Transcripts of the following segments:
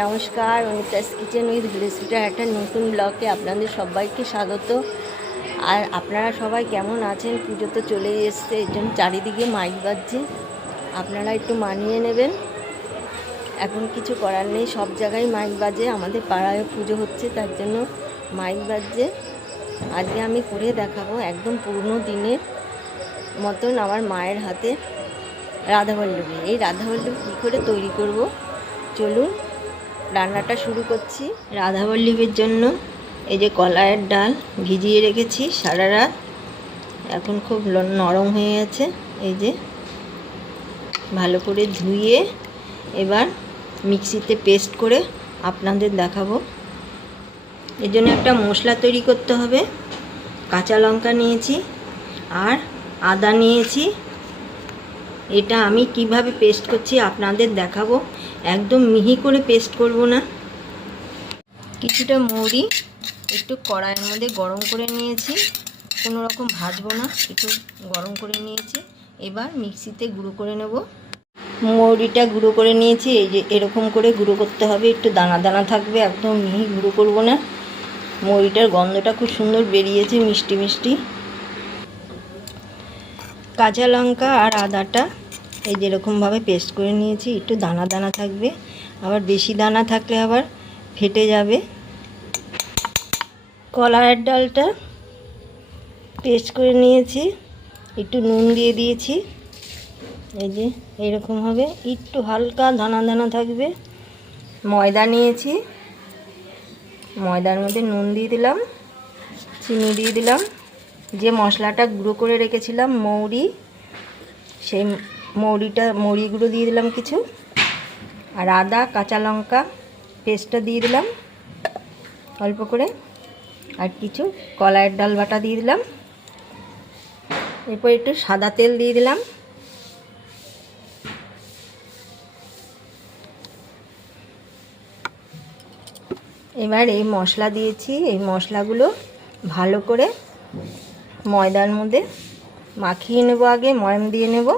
নমস্কার, Anita's kitchen with ভিলেসিটার একটা নতুন ব্লগে আপনাদের সবাইকে স্বাগত। আর আপনারা সবাই কেমন আছেন? পুজো তো চলে এসছে এর জন্য চারিদিকে মাইক বাজছে। আপনারা একটু মানিয়ে নেবেন। এখন কিছু করার নেই, সব জায়গায় মাইক বাজে, আমাদের পাড়ায় পুজো হচ্ছে, তার জন্য মাইক বাজছে। আজকে আমি করে দেখাবো একদম পুরনো দিনের মতন আমার মায়ের হাতে রাধাবল্লভী এই রাধাবল্লভী কী করে তৈরি করব? চলুন রান্নাটা শুরু করছি রাধাবল্লভীর জন্য। এই যে কলাইয়ের ডাল ভিজিয়ে রেখেছি সারা রাত। এখন খুব নরম হয়ে গেছে। এই যে ভালো করে ধুয়ে এবার মিক্সিতে পেস্ট করে আপনাদের দেখাবো। এর জন্য একটা মশলা তৈরি করতে হবে। কাঁচা লঙ্কা নিয়েছি আর আদা নিয়েছি। এটা আমি কীভাবে পেস্ট করছি আপনাদের দেখাবো। একদম মিহি করে পেস্ট করব না। কিছুটা মৌরি, একটু কড়াইয়ের মধ্যে গরম করে নিয়েছি। কোনো রকম ভাজবো না, একটু গরম করে নিয়েছি। এবার মিক্সিতে গুঁড়ো করে নেব। মৌরিটা গুঁড়ো করে নিয়েছি, এই যে এরকম করে গুঁড়ো করতে হবে, একটু দানা দানা থাকবে, একদম মিহি গুঁড়ো করব না। মৌরিটার গন্ধটা খুব সুন্দর বেরিয়েছে, মিষ্টি মিষ্টি। কাঁচা লঙ্কা আর আদাটা এই যেরকমভাবে পেস্ট করে নিয়েছি, একটু দানা দানা থাকবে। আবার বেশি দানা থাকলে আবার ফেটে যাবে। কলার ডালটা পেস্ট করে নিয়েছি, একটু নুন দিয়ে দিয়েছি। এই যে এইরকমভাবে একটু হালকা দানা দানা থাকবে। ময়দা নিয়েছি, ময়দার মধ্যে নুন দিয়ে দিলাম, চিনি দিয়ে দিলাম। যে মশলাটা গুঁড়ো করে রেখেছিলাম, মৌরি, সেই মৌরিটা মৌরি গুঁড়ো দিয়ে দিলাম কিছু। আর আদা, কাঁচা লঙ্কা পেস্টটা দিয়ে দিলাম অল্প করে। আর কিছু কলাইয়ের ডাল বাটা দিয়ে দিলাম। এরপর একটু সাদা তেল দিয়ে দিলাম। এবার এই মশলা দিয়েছি। এই মশলাগুলো ভালো করে ময়দার মধ্যে মাখিয়ে নেব আগে ময়ান দিয়ে নেব।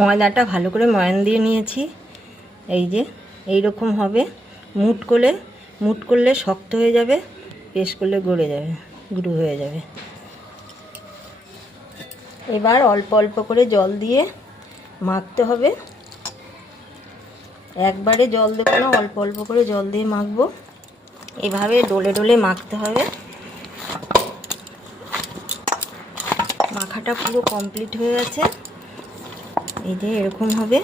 ময়দাটা ভালো করে ময়ান দিয়ে নিয়েছি। এই যে এই রকম হবে। মুট করলে মুট করলে শক্ত হয়ে যাবে, পেস্ট করলে গড়ে যাবে, গুঁড়ো হয়ে যাবে। এবার অল্প অল্প করে জল দিয়ে মাখতে হবে। একবারে জল দেবো না, অল্প অল্প করে জল দিয়ে মাখবো। এভাবে ডলে ডলে মাখতে হবে। মাখাটা পুরো কমপ্লিট হয়ে গেছে। এই যে এরকম হবে।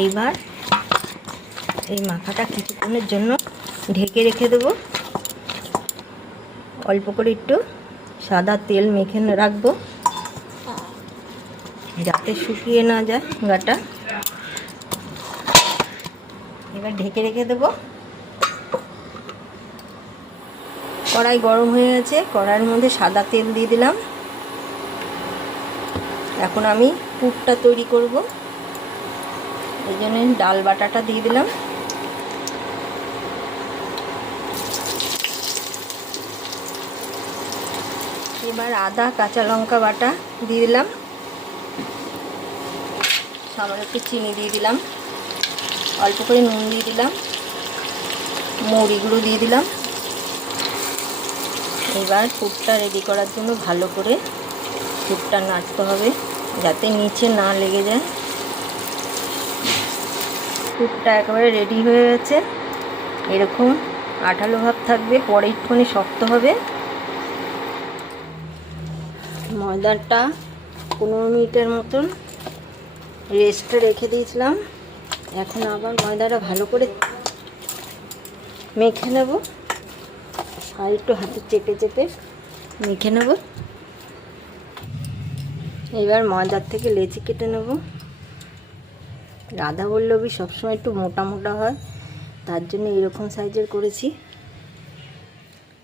এইবার এই মাখাটা কিছুক্ষণের জন্য ঢেকে রেখে দেব। অল্প করে একটু সাদা তেল মেখে রাখব। যাতে শুকিয়ে না যায় গাটা। এবার ঢেকে রেখে দেবো। কড়াই গরম হয়ে গেছে। কড়াইয়ের মধ্যে সাদা তেল দিয়ে দিলাম। এখন আমি পুরটা তৈরি করব। এই জন্য ডাল বাটাটা দিয়ে দিলাম। এবার আদা, কাঁচা লঙ্কা বাটা দিয়ে দিলাম। সামান্য একটু চিনি দিয়ে দিলাম। অল্প করে নুন দিয়ে দিলাম। মৌরিগুলো দিয়ে দিলাম। এবার পুরটা রেডি করার জন্য ভালো করে পুরটা নাড়তে হবে, যাতে নিচে না লেগে যায়। পুরটা একেবারে রেডি হয়ে গেছে। এরকম আঠালো ভাব থাকবে, পরে একটুখানি শক্ত হবে। ময়দাটা পনেরো মিনিটের মতন রেস্টে রেখে দিয়েছিলাম। এখন আবার ময়দাটা ভালো করে মেখে নেব। আর একটু হাতে চেপে চেপে মেখে নেব। এবার ময়দার থেকে লেচি কেটে নেব। রাধা বল্লভী সবসময় একটু মোটা মোটা হয়, তার জন্য এরকম সাইজের করেছি।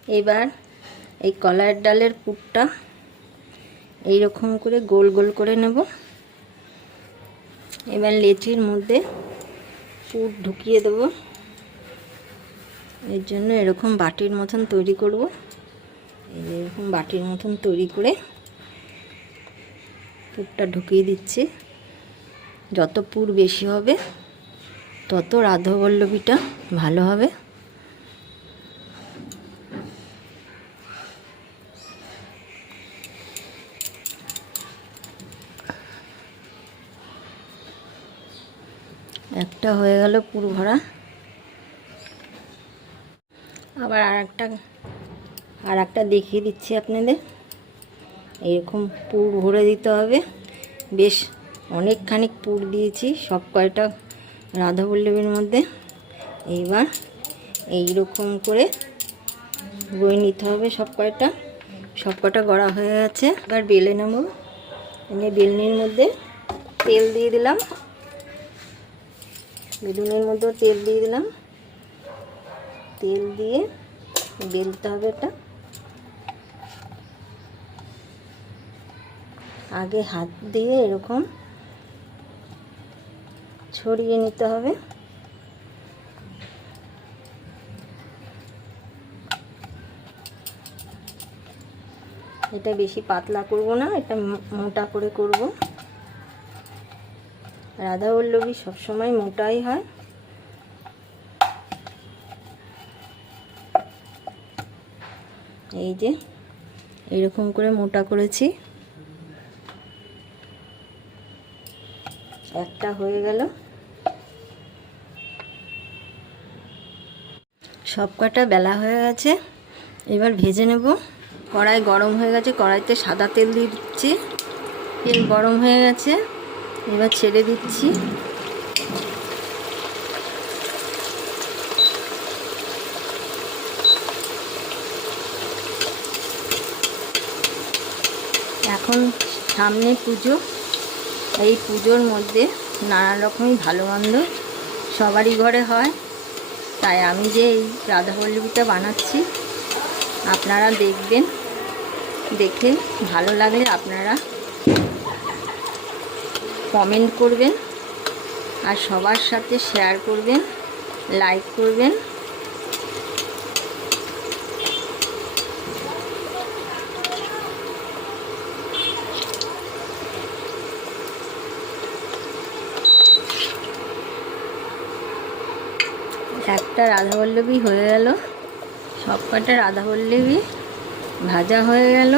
এবার এই কলার ডালের পুরটা এইরকম করে গোল গোল করে নেব। এবার লেচির মধ্যে পুর ঢুকিয়ে দেবো। এর জন্য এরকম বাটির মতন তৈরি করব। এরকম বাটির মতন তৈরি করে পুরটা ঢুকিয়ে দিচ্ছি। যত পুর বেশি হবে, তত রাধাবল্লভীটা ভালো হবে। একটা হয়ে গেল পুর ভরা। আবার আর একটা আর একটা দেখিয়ে দিচ্ছি আপনাদের। এরকম পুর ভরে দিতে হবে। বেশ অনেকখানি পুর দিয়েছি, সব কয়টা রাধাবল্লভীর মধ্যে। এইবার এই রকম করে বই নিতে হবে সব কয়টা। সব কটা গড়া হয়ে গেছে। এবার বেলে নেব। এনে বেলনির মধ্যে তেল দিয়ে দিলাম। বেলুনের মধ্যেও তেল দিয়ে দিলাম। তেল দিয়ে বেলতে হবে এটা। আগে হাত দিয়ে এরকম ছড়িয়ে নিতে হবে। এটা বেশি পাতলা করব না, এটা মোটা করে করব। রাধা বল্লভী সবসময় মোটাই হয়। এই যে, এরকম করে মোটা করেছি। একটা হয়ে গেল। সব কটা বেলা হয়ে গেছে। এবার ভেজে নেব। কড়াই গরম হয়ে গেছে। কড়াইতে সাদা তেল দিয়ে দিচ্ছি। তেল গরম হয়ে গেছে। এবার ছেড়ে দিচ্ছি। এখন সামনে পুজো। এই পুজোর মধ্যে নানা রকমই ভালো মন্দ সবারই ঘরে হয়। তাই আমি যে এই রাধাবল্লভীটা বানাচ্ছি, আপনারা দেখবেন, দেখে ভালো লাগলে আপনারা কমেন্ট করবেন আর সবার সাথে শেয়ার করবেন লাইক করবেন। একটা রাধাবল্লভী হয়ে গেল। সব কটা রাধাবল্লভী ভাজা হয়ে গেল।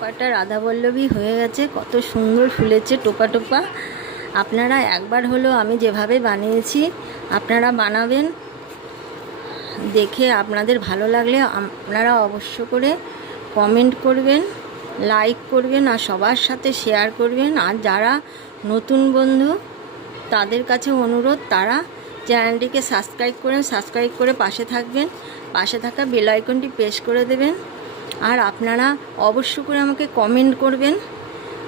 কটা রাধাবল্লভী হয়ে গেছে। কত সুন্দর ফুলেছে টোপা টোপা। আপনারা একবার হলো আমি যেভাবে বানিয়েছি, আপনারা বানাবেন। দেখে আপনাদের ভালো লাগলে আপনারা অবশ্য করে কমেন্ট করবেন। লাইক করবেন আর সবার সাথে শেয়ার করবেন। আর যারা নতুন বন্ধু, তাদের কাছে অনুরোধ, তারা চ্যানেলটিকে সাবস্ক্রাইব করে সাবস্ক্রাইব করে পাশে থাকবেন। পাশে থাকা বেল আইকনটি প্রেস করে দেবেন। আর আপনারা অবশ্য করে আমাকে কমেন্ট করবেন।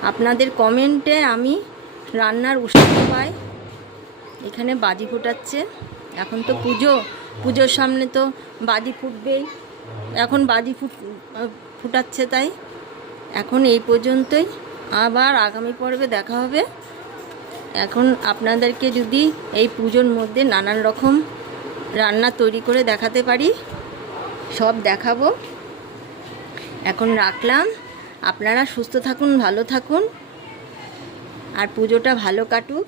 আপনাদের কমেন্টে আমি রান্নার উৎসাহ পাই। এখানে বাজি ফোটাচ্ছে। এখন তো পুজো। পুজোর সামনে তো বাজি ফুটবেই। এখন বাজি ফুট ফুটাচ্ছে তাই। এখন এই পর্যন্তই। আবার আগামী পর্বে দেখা হবে। এখন আপনাদেরকে যদি এই পুজোর মধ্যে নানান রকম রান্না তৈরি করে দেখাতে পারি, সব দেখাবো। এখন রাখলাম। আপনারা সুস্থ থাকুন, ভালো থাকুন। আর পুজোটা ভালো কাটুক।